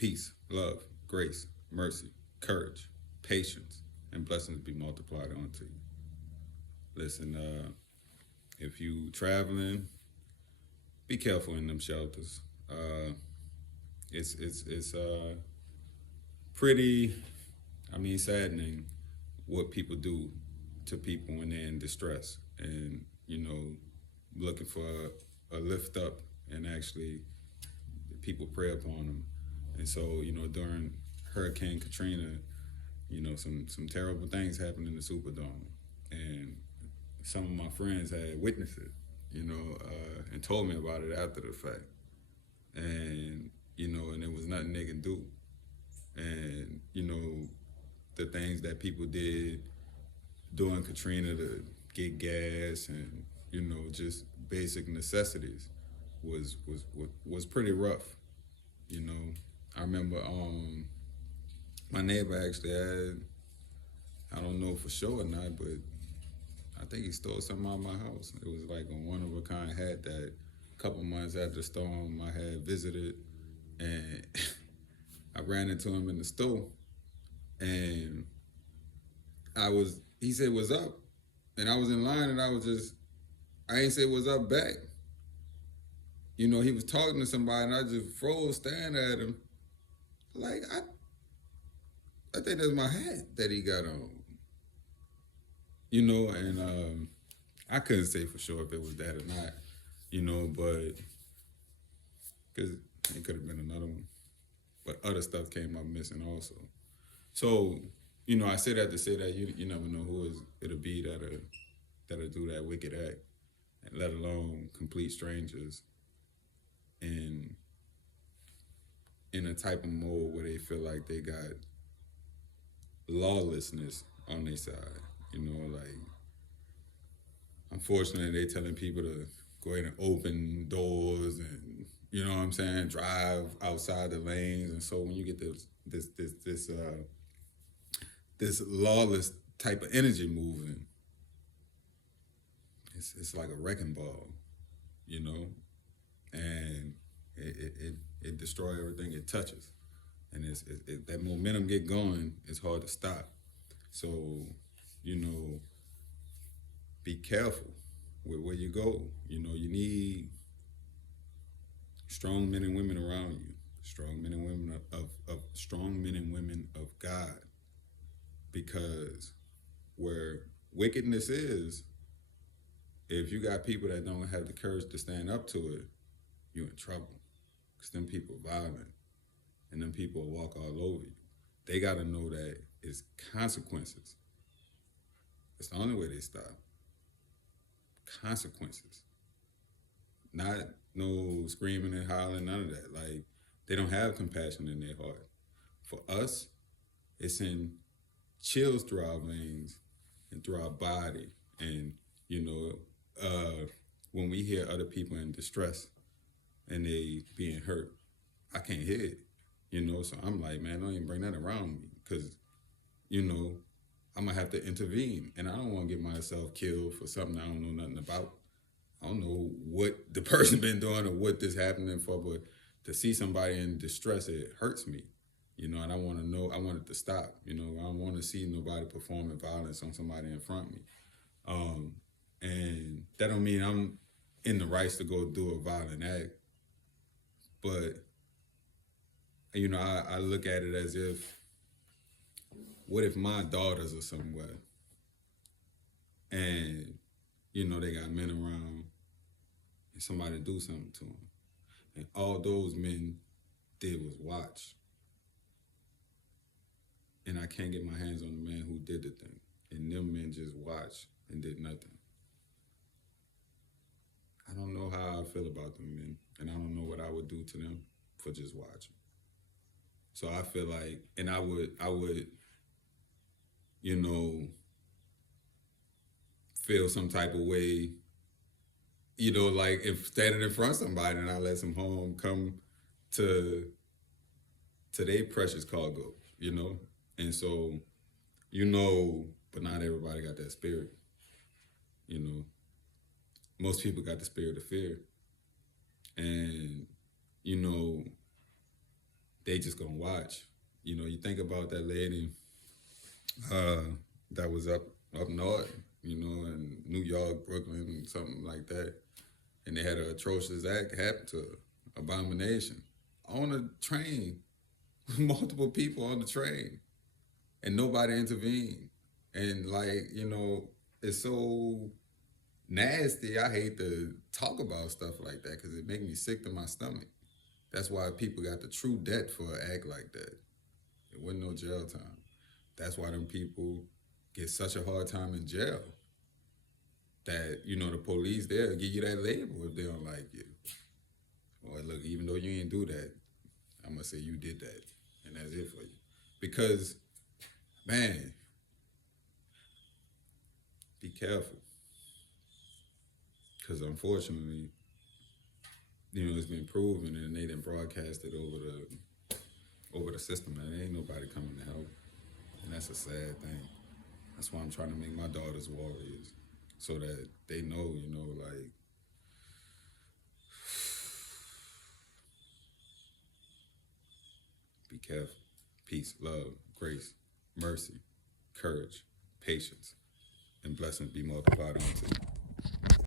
peace, love, grace, mercy, courage, patience, and blessings be multiplied unto you. Listen, if you traveling, be careful in them shelters. It's pretty, saddening what people do to people when they're in distress and looking for a lift up, and actually people prey upon them. And so during Hurricane Katrina, some terrible things happened in the Superdome, and some of my friends had witnessed it, and told me about it after the fact. And and there was nothing they can do. And the things that people did during Katrina to get gas and just basic necessities was pretty rough. You know, I remember my neighbor actually had, I don't know for sure or not, but I think he stole something out of my house. It was like a one of a kind hat that a couple months after the storm I had visited, and I ran into him in the store, and he said what's up, and I was in line, and I ain't say what's up back. He was talking to somebody, and I just froze staring at him, like I think that's my hat that he got on. And I couldn't say for sure if it was that or not, but because it could have been another one. But other stuff came up missing also. So, I say that to say that you never know it'll be that'll do that wicked act, and let alone complete strangers in a type of mode where they feel like they got lawlessness on their side. Like, unfortunately, they telling people to go ahead and open doors and what I'm saying, drive outside the lanes. And so when you get this lawless type of energy moving, it's like a wrecking ball, and it destroys everything it touches, and that momentum get going, it's hard to stop. So be careful with where you go. You need strong men and women around you, strong men and women of strong men and women of God, because where wickedness is, if you got people that don't have the courage to stand up to it, you're in trouble. Because them people are violent, and them people will walk all over you. They got to know that it's consequences. It's the only way they stop. Consequences. Not no screaming and hollering, none of that. Like, they don't have compassion in their heart. For us, it's in chills through our veins and through our body. And, when we hear other people in distress and they being hurt, I can't hear it. So I'm like, man, don't even bring that around me, because, I'm going to have to intervene. And I don't want to get myself killed for something I don't know nothing about. I don't know what the person been doing or what this happening for, but to see somebody in distress, it hurts me. And I want to know, I want it to stop. I don't want to see nobody performing violence on somebody in front of me. And that don't mean I'm in the rights to go do a violent act. But, I look at it as if, what if my daughters are somewhere and, they got men around and somebody do something to them, and all those men did was watch, and I can't get my hands on the man who did the thing, and them men just watched and did nothing. I don't know how I feel about them men, and I don't know what I would do to them for just watching. So I feel like, and I would, feel some type of way, like if standing in front of somebody and I let some harm come to their precious cargo, And so, but not everybody got that spirit, Most people got the spirit of fear. And, they just gonna watch. You know, you think about that lady uh, that was up north, you know, in New York, Brooklyn, something like that, and they had an atrocious act happen to her, abomination, on a train, multiple people on the train, and nobody intervened. And like, you know, it's so nasty. I hate to talk about stuff like that because it make me sick to my stomach. That's why people got the true debt for an act like that. It wasn't no jail time. That's why them people get such a hard time in jail. That, you know, the police there give you that label if they don't like you. Or look, even though you ain't do that, I'm gonna say you did that, and that's it for you. Because, man, be careful. Because unfortunately, you know, it's been proven, and they didn't broadcast it over the system, and ain't nobody coming to help, and that's a sad thing. That's why I'm trying to make my daughters warriors, so that they know, you know, like, be careful. Peace, love, grace, mercy, courage, patience, and blessings be multiplied unto you.